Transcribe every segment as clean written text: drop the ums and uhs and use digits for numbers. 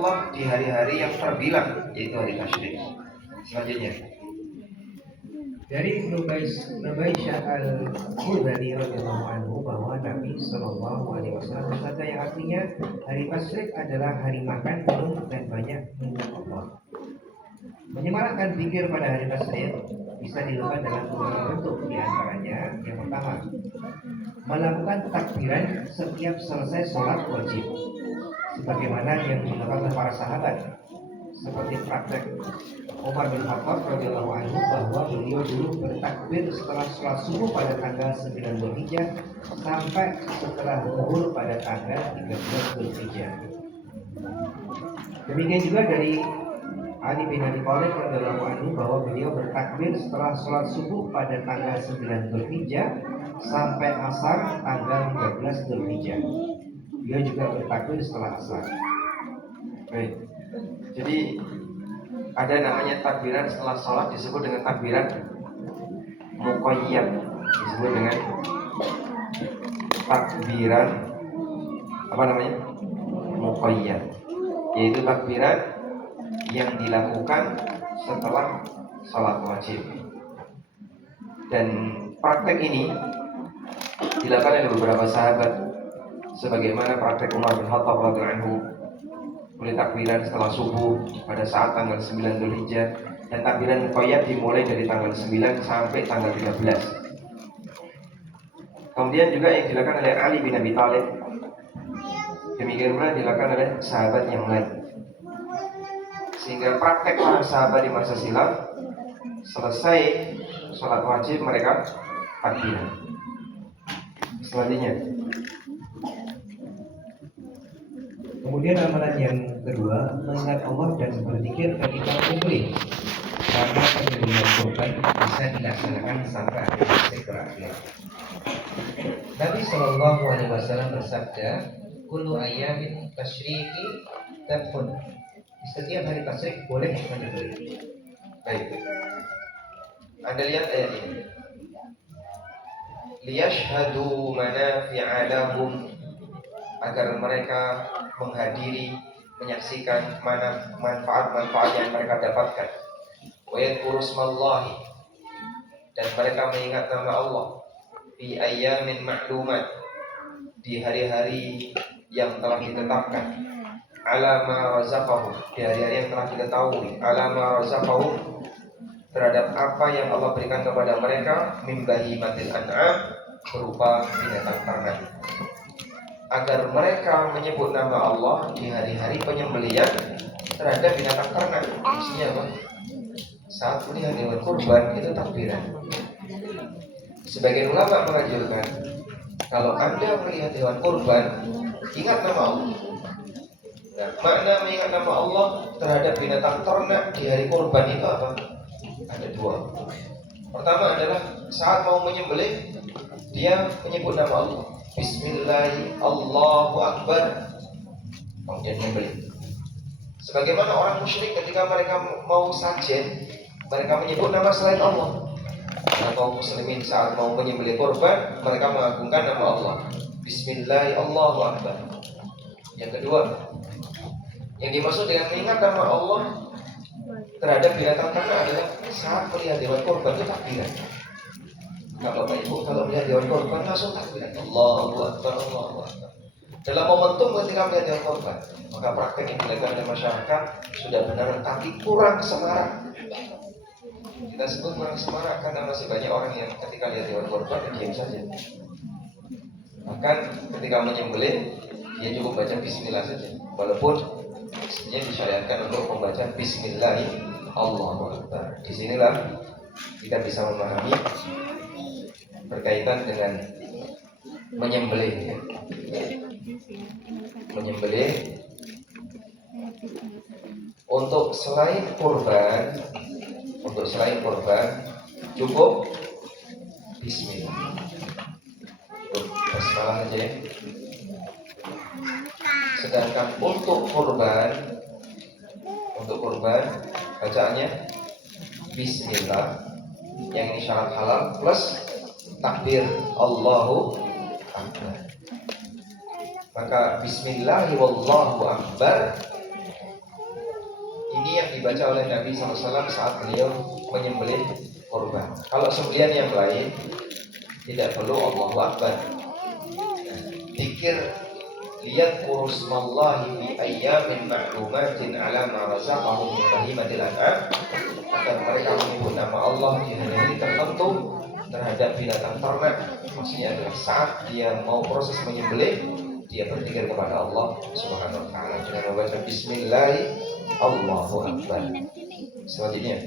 Allah di hari-hari yang terbilang, yaitu hari tasyrik. Selanjutnya dari Nubaisyah al-Khudari radhiyallahu anhu bahwa Nabi Shallallahu Alaihi Wasallam bersabda yang artinya hari tasyrik adalah hari makan, minum dan banyak mengingat Allah. Menyemarakkan zikir pada hari tasyrik bisa dilakukan dalam beberapa bentuk, di antaranya yang pertama melakukan takbiran setiap selesai sholat wajib, sebagaimana yang dilakukan para sahabat, seperti praktek Umar bin Khattab radhiyallahu anhu bahwa beliau dulu bertakbir setelah sholat subuh pada tanggal 9 Dzulhijjah sampai setelah zuhur pada tanggal 13 Dzulhijjah. Demikian juga dari Ali bin Abi Thalib radhiyallahu anhu bahwa beliau bertakbir setelah sholat subuh pada tanggal 9 Dzulhijjah sampai asar tanggal 13 Dzulhijjah. Beliau juga bertakbir setelah asar. baik. Jadi ada namanya takbiran setelah sholat disebut dengan takbiran muqayyad, disebut dengan takbiran apa namanya? Muqayyad, yaitu takbiran yang dilakukan setelah sholat wajib. Dan praktek ini dilakukan oleh beberapa sahabat, sebagaimana praktek Umar bin Khattab radhiyallahu anhu, boleh takbiran setelah subuh pada saat tanggal 9 Dzulhijjah, dan takbiran muqayyad dimulai dari tanggal 9 sampai tanggal 13. Kemudian juga yang dilakukan oleh Ali bin Abi Thalib, demikian pula dilakukan oleh sahabat yang lain. Sehingga praktek para sahabat di masa silam, selesai sholat wajib mereka takbiran. Selanjutnya Kemudian amalan yang kedua, mengingat Allah dan berzikir ketika menyembelih, karena penyembelihan kurban bisa dilaksanakan sampai akhir tasyrik berakhir. Nabi Shallallahu Alaihi Wasallam bersabda, "Kullu ayyamin tasyriki tabun." Di setiap hari tasyrik boleh menyembelih. baik, Anda lihat ayat ini. Liyashhadu manafi'a lahum, agar mereka menghadiri, menyaksikan manfaat-manfaat yang mereka dapatkan. Wa yadhkuru smallahi, dan mereka mengingat nama Allah fi ayyamin ma'lumat, di hari-hari yang telah ditetapkan. Ala ma razaqahum, di hari-hari yang telah diketahui. Ala ma razaqahum, terhadap apa yang Allah berikan kepada mereka, min bahimatil an'am, berupa binatang ternak. Agar mereka menyebut nama Allah di hari-hari penyembelihan terhadap binatang ternak. Maksudnya apa? Saat melihat hewan kurban itu takbiran. Sebagian ulama menganjurkan, kalau Anda melihat hewan kurban, ingat nama Allah. Nah, makna mengingat nama Allah terhadap binatang ternak di hari kurban itu apa? Ada dua. Pertama adalah saat mau menyembelih, dia menyebut nama Allah. Bismillah, Allahu Akbar, kemudian menyembelih. Sebagaimana orang musyrik ketika mereka mau sajen, mereka menyebut nama selain Allah. Nah, kaum muslimin saat mau menyembelih kurban, mereka mengagungkan nama Allah. Bismillah, Allahu Akbar. Yang kedua, yang dimaksud dengan mengingat nama Allah terhadap binatang ternak adalah saat melihat hewan kurban itu takbiran. Kalau Bapak Ibu kalau melihat hewan kurban langsung takbiran, Allahu Akbar, Allahu Akbar. Dalam momentum ketika melihat hewan kurban, maka praktek yang dilakukan oleh masyarakat sudah benar, tapi kurang semarak. Kita sebut kurang semarak karena masih banyak orang yang ketika lihat hewan kurban diam saja. Bahkan ketika menyembelih, dia cukup baca Bismillah saja, walaupun sebenarnya disyariatkan untuk membaca Bismillah, Allahu Akbar. Disinilah kita bisa memahami berkaitan dengan menyembelih. Menyembelih untuk selain kurban, cukup Bismillah. Basmalah aja ya. Sedangkan untuk kurban bacaannya Bismillah, yang ini syarat halal plus takbir Allahu Akbar. Maka Bismillah wallahu Akbar Ini yang dibaca oleh Nabi SAW saat beliau menyembelih kurban. Kalau sembelihan yang lain tidak perlu Allahu Akbar. Dzikir liyadhkuru smallahi fi ayyamin ma'lumatin ala ma razaqahum min bahimatil an'am, agar mereka menyebut nama Allah di hari-hari tertentu terhadap binatang ternak. Maksudnya adalah saat dia mau proses menyembelih, dia berzikir kepada Allah Subhanahu wa taala dengan membaca bismillah Allahu Akbar. Selanjutnya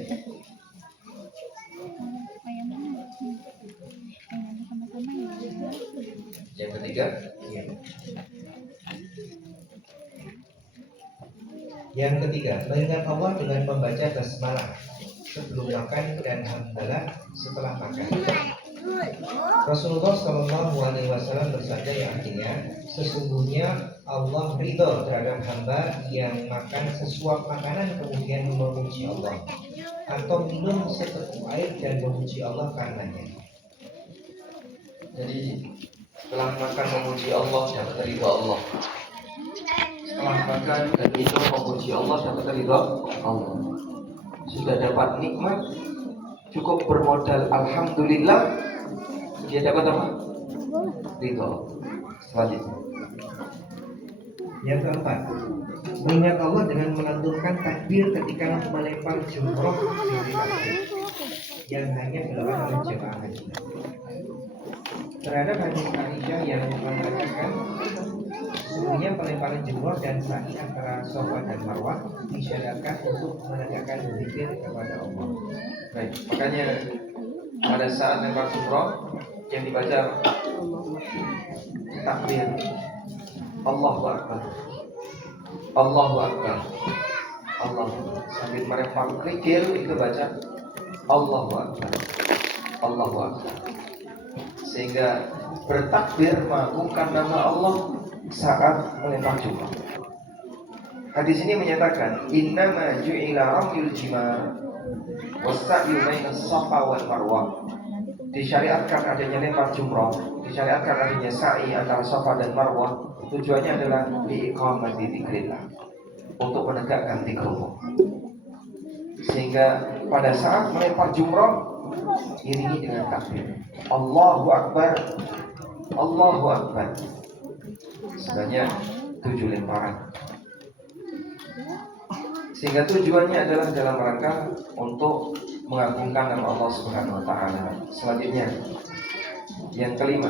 yang ketiga, mengingat Allah dengan membaca basmalah sebelum makan dan hamdalah setelah makan. Rasulullah Shallallahu Alaihi Wasallam bersabda yang artinya, sesungguhnya Allah ridho terhadap hamba yang makan sesuap makanan kemudian memuji Allah, atau minum seteguk air dan memuji Allah karenanya. jadi setelah makan memuji Allah dapat ridho Allah. Setelah makan dan minum memuji Allah dapat ridho Allah. Sudah dapat nikmat, cukup bermodal alhamdulillah, dia dapat apa? Ridho. Selanjutnya Yang keempat, mengingat Allah dengan melantunkan takbir ketika melempar jumroh di takbir yang hanya dilakukan oleh jemaah haji. Terhadap hadis Aisyah yang mengatakan, sesungguhnya pelemparan jumroh dan sa'i antara Safa dan Marwah disyaratkan untuk menegakkan zikir kepada Allah. baik, makanya pada saat lempar jumroh yang dibaca takbir Allahu Akbar, Allahu Akbar, Allahu Akbar. Sambil melempar kerikil itu baca Allahu Akbar, Allahu Akbar, sehingga bertakbir mengagungkan nama Allah saat melempar jumroh. Hadis ini menyatakan innama ju'ila ramyul jimar was-sa'yu bainas safa wal marwah. Disyariatkan adanya lempar jumroh, disyariatkan adanya sa'i antara safa dan marwah. Tujuannya adalah liiqamati dzikrillah, untuk menegakkan zikrullah. Sehingga pada saat melempar jumroh iringi dengan takbir Allahu Akbar, Allahu Akbar, sebanyak 7 lemparan. Sehingga tujuannya adalah dalam rangka untuk mengagungkan nama Allah Subhanahu wa taala. Selanjutnya, yang kelima,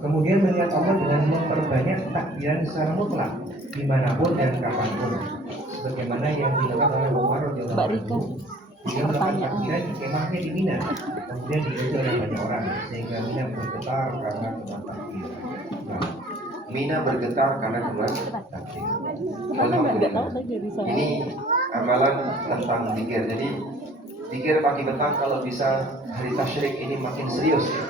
Kemudian melihat Allah dengan memperbanyak takbiran secara mutlak dimanapun dan kapanpun, sebagaimana yang dilakukan oleh Umar radhiyallahu anhu. Dia melakukan takbiran di kemahnya di Mina, kemudian diikuti oleh banyak orang sehingga Mina bergetar karena keman takbir. Nah, Mina bergetar karena keman takbir. Alhamdulillah. Ini amalan tentang zikir. Jadi zikir pagi petang kalau bisa hari tasyrik ini makin serius ya.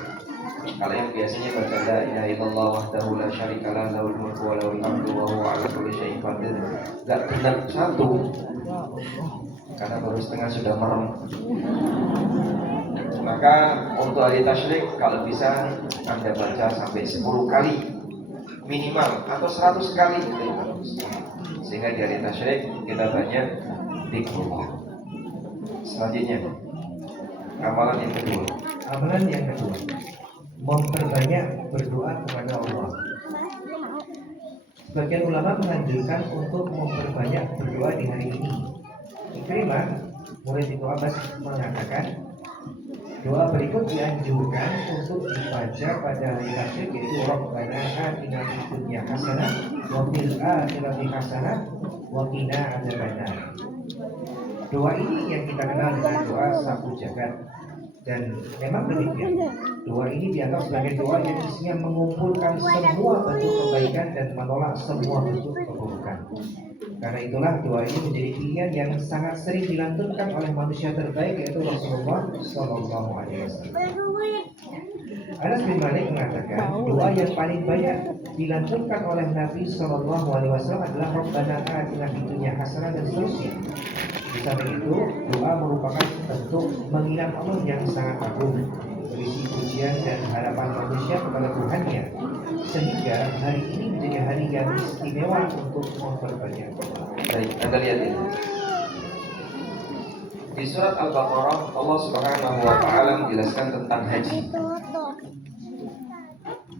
Kalau yang biasanya baca la ilaha illallah wahdahu la syarikalah lahul mulku wa lahul hamdu wa huwa 'ala kulli syai'in qadir, enggak genap satu karena baru setengah sudah merem. Maka untuk hari tasyrik kalau bisa Anda baca sampai 10 kali minimal atau 100 kali itu bagus. Sehingga di hari tasyrik kita banyak zikrullah. Selanjutnya amalan yang kedua. Amalan yang kedua, memperbanyak berdoa kepada Allah. Sebagian ulama menganjurkan untuk memperbanyak berdoa di hari ini. Ikrimah, murid Ibnu Abbas, mengatakan doa berikut dianjurkan untuk dibaca pada hari tasyrik, yaitu Rabbana atina fid dunya hasanah wa fil akhirati hasanah wa qina adzabannar. Doa ini yang kita kenal dengan doa sapu jagat. Dan memang demikian, doa ini dianggap sebagai doa yang isinya mengumpulkan semua bentuk kebaikan dan menolak semua bentuk keburukan. Karena itulah doa ini menjadi pilihan yang sangat sering dilantunkan oleh manusia terbaik, yaitu Rasulullah Shallallahu Alaihi Wasallam. Anas bin Malik mengatakan doa yang paling banyak dilantunkan oleh Nabi Shallallahu Alaihi Wasallam adalah Rabbana atina fid dunya hasanah dan seterusnya. Di samping itu, doa merupakan bentuk mengingat Allah yang sangat agung, berisi pujian dan harapan manusia kepada Tuhannya, sehingga hari ini menjadi hari yang istimewa untuk memperbanyak doa. Baik, Anda lihat ini. Di surat Al-Baqarah Allah Subhanahu wa taala menjelaskan tentang haji.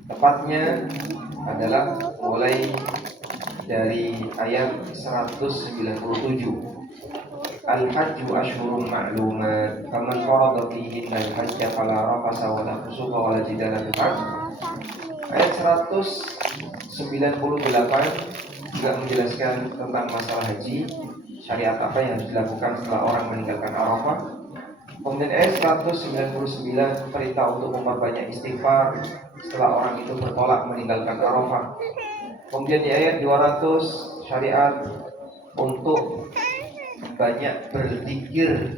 Tepatnya adalah mulai dari ayat 197. Al-hajju ashhurun ma'lumat faman farada fihinna al-hajja fala rafasa wa la fusuqa wa la jidala fil hajj. Ayat 198 juga menjelaskan tentang masalah haji, syariat apa yang harus dilakukan setelah orang meninggalkan Arafah. Kemudian ayat 199 perintah untuk memperbanyak istighfar setelah orang itu bertolak meninggalkan Arafah. Kemudian di ayat 200 syariat untuk banyak berzikir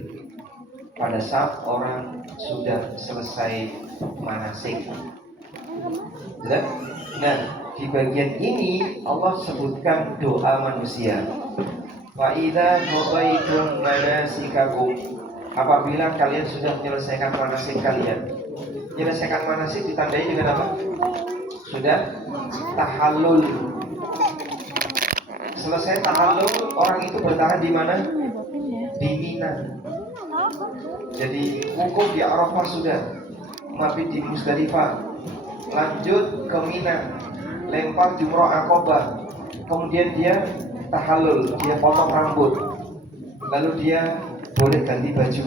pada saat orang sudah selesai manasik. Nah, di bagian ini Allah sebutkan doa manusia. Wa idza qadaytum manasikakum, apabila kalian sudah menyelesaikan manasik kalian. Menyelesaikan manasik ditandai dengan apa? Sudah tahallul. Selesai tahallul, orang itu bertahan di mana? Di Mina. Jadi wukuf di Arafah sudah, mabit di Musdalifah, lanjut ke Mina, lempar jumrah Aqabah, kemudian dia tahallul, dia potong rambut, lalu dia boleh ganti baju.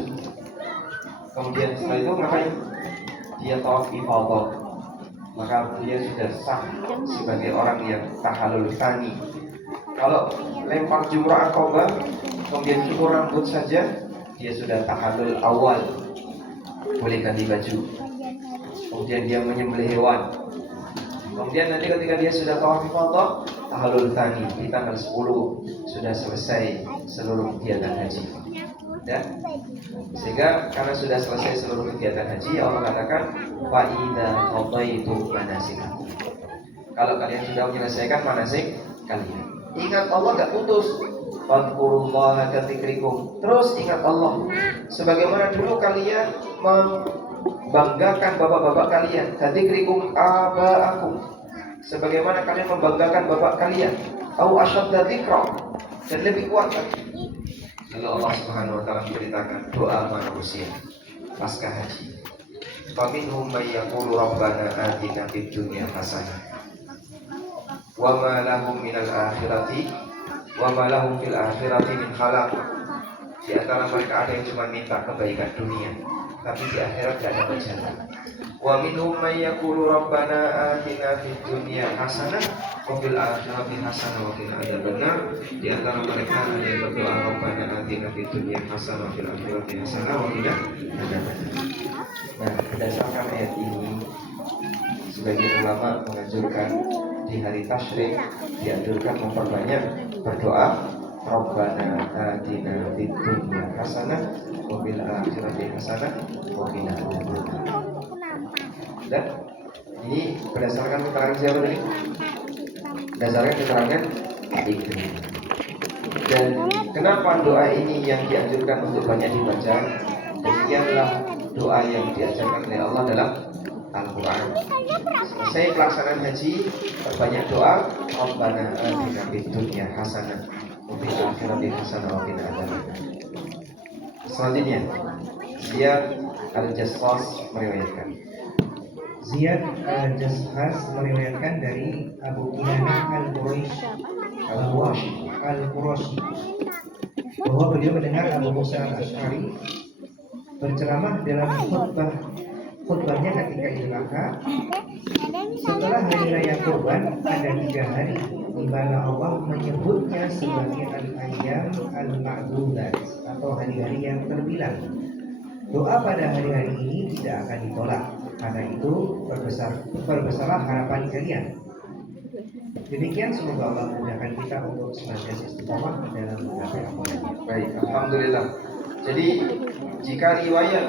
Kemudian setelah itu ngapain? Dia tawaf ifadah, maka dia sudah sah sebagai orang yang tahallul tsani. Kalau lempar jumrah Aqabah, kemudian cukur rambut saja, dia sudah tahallul awal, boleh ganti baju. Kemudian dia menyembelih hewan. Kemudian nanti ketika dia sudah tawaf ifadah, tahallul tsani di tanggal 10 sudah selesai seluruh kegiatan haji. Ya. Sehingga karena sudah selesai seluruh kegiatan haji, Allah katakan fa idza qadaytum manasikakum. Kalau kalian sudah menyelesaikan manasik kalian, ingat Allah enggak putus. Fadhkurullaha kadzikrikum. Terus ingat Allah sebagaimana dulu kalian membanggakan bapak-bapak kalian, kadzikrikum aba'akum, sebagaimana kalian membanggakan bapak kalian, au asyadda dzikra, dan lebih kuat lagi. Lalu Allah Subhanahu wa taala menceritakan doa manusia pasca haji. Faminhum may yaqulu rabbana atina fid dunya hasanah wa ma lahum minal akhirati wa ma lahum fil akhirati min khalaq. Di antara mereka ada yang cuma minta kebaikan dunia, tapi di akhirat tidak ada berjalan. Wa minhum may yaqulu rabbana atina fid dunya hasanah wa fil akhirati hasanah wa qina adzabannar. Di antara mereka ada yang berdoa rabbana atina fid dunya hasanah wa fil akhirati hasanah wa qina adzabannar. Nah, berdasarkan ayat ini, sebagian ulama menganjurkan di hari tasyrik dianjurkan memperbanyak berdoa Rabbana atina fid dunya hasanah wa fil akhirati hasanah wa qina adzabannar. Dan ini berdasarkan keterangan siapa tadi? Berdasarkan keterangan Ibnu. Dan kenapa doa ini yang dianjurkan untuk banyak dibaca? Demikianlah doa yang diajarkan oleh Allah dalam Al-Quran. Selesai pelaksanaan haji, perbanyak doa Rabbana atina fid dunya hasanah wa fil akhirati hasanah wa qina adzabannar. Selanjutnya, Ziyad Al-Jassas meriwayatkan. Ziyad Al-Jassas meriwayatkan dari Abu Kinanah Al-Qurashi bahwa beliau mendengar Abu Musa Al-Asy'ari berceramah dalam khutbahnya ketika Idul Adha. Setelah hari raya Kurban ada 3 hari di mana Allah menyebutnya sebagai al-ayyam al-ma'dudat atau hari-hari yang terbilang. Doa pada hari-hari ini tidak akan ditolak. Karena itu perbesarlah harapan kalian. Demikian, semoga Allah memudahkan kita untuk senantiasa istiqomah dalam menggapai amalan. Baik, alhamdulillah. Jadi jika riwayat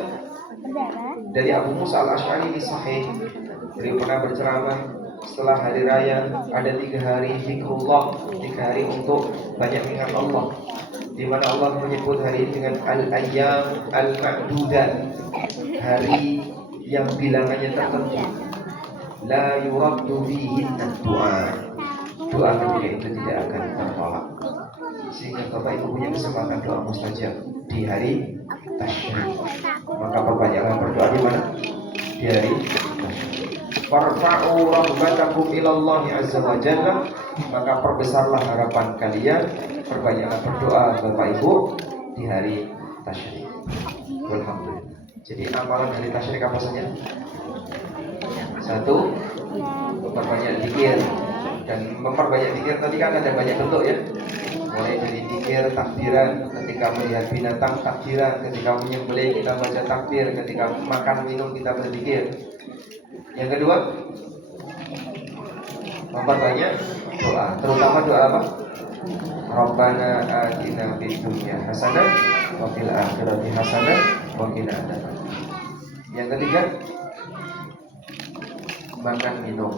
dari Abu Musa Al-Asy'ari ini sahih, beliau pernah berceramah setelah hari raya ada 3 hari zikrullah, 3 hari untuk banyak ingat Allah, di mana Allah menyebut hari ini dengan al-ayyam al-ma'dudat, hari yang bilangannya tertentu. La yuraddu fihinna du'a. Doa ketika itu tidak akan tertolak. Sehingga Bapak Ibu punya kesempatan doa mustajab di hari tasyrik. Maka perbanyaklah berdoa di mana? Di hari tasyrik. Farfa'u rabbatakum ilallahi azza wa jalla, maka perbesarlah harapan kalian, perbanyaklah berdoa Bapak Ibu di hari tasyrik. Alhamdulillah. Jadi amalan hari tasyrik apa saja? Satu, memperbanyak zikir. Dan memperbanyak zikir tadi kan ada banyak bentuk ya. Mulai dari zikir, takbiran, ketika melihat binatang takbiran, ketika menyembelih kita baca takbir, ketika makan minum kita berzikir. Yang kedua, memperbanyak doa, terutama doa apa? Rabbana atina fid dunya hasanah wa fil akhirati hasanah wa qina adzabannar. Yang ketiga, makan minum.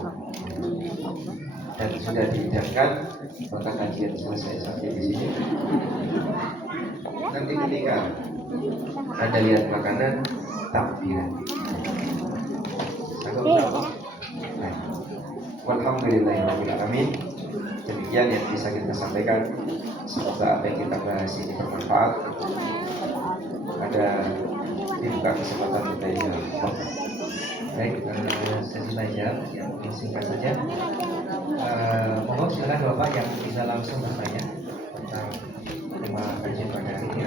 Dan sudah diucapkan, maka kajian selesai sampai di sini. Nanti ketika Anda lihat makanan, takbiran. Walhamdulillahirabbil alamin. Demikian yang bisa kita sampaikan. Semoga apa yang kita bahas ini bermanfaat. Ada dibuka kesempatan kita yang baik. Sesi belajar yang singkat saja. Mohon silakan Bapak yang bisa langsung bertanya tentang tema kajian pada hari ini.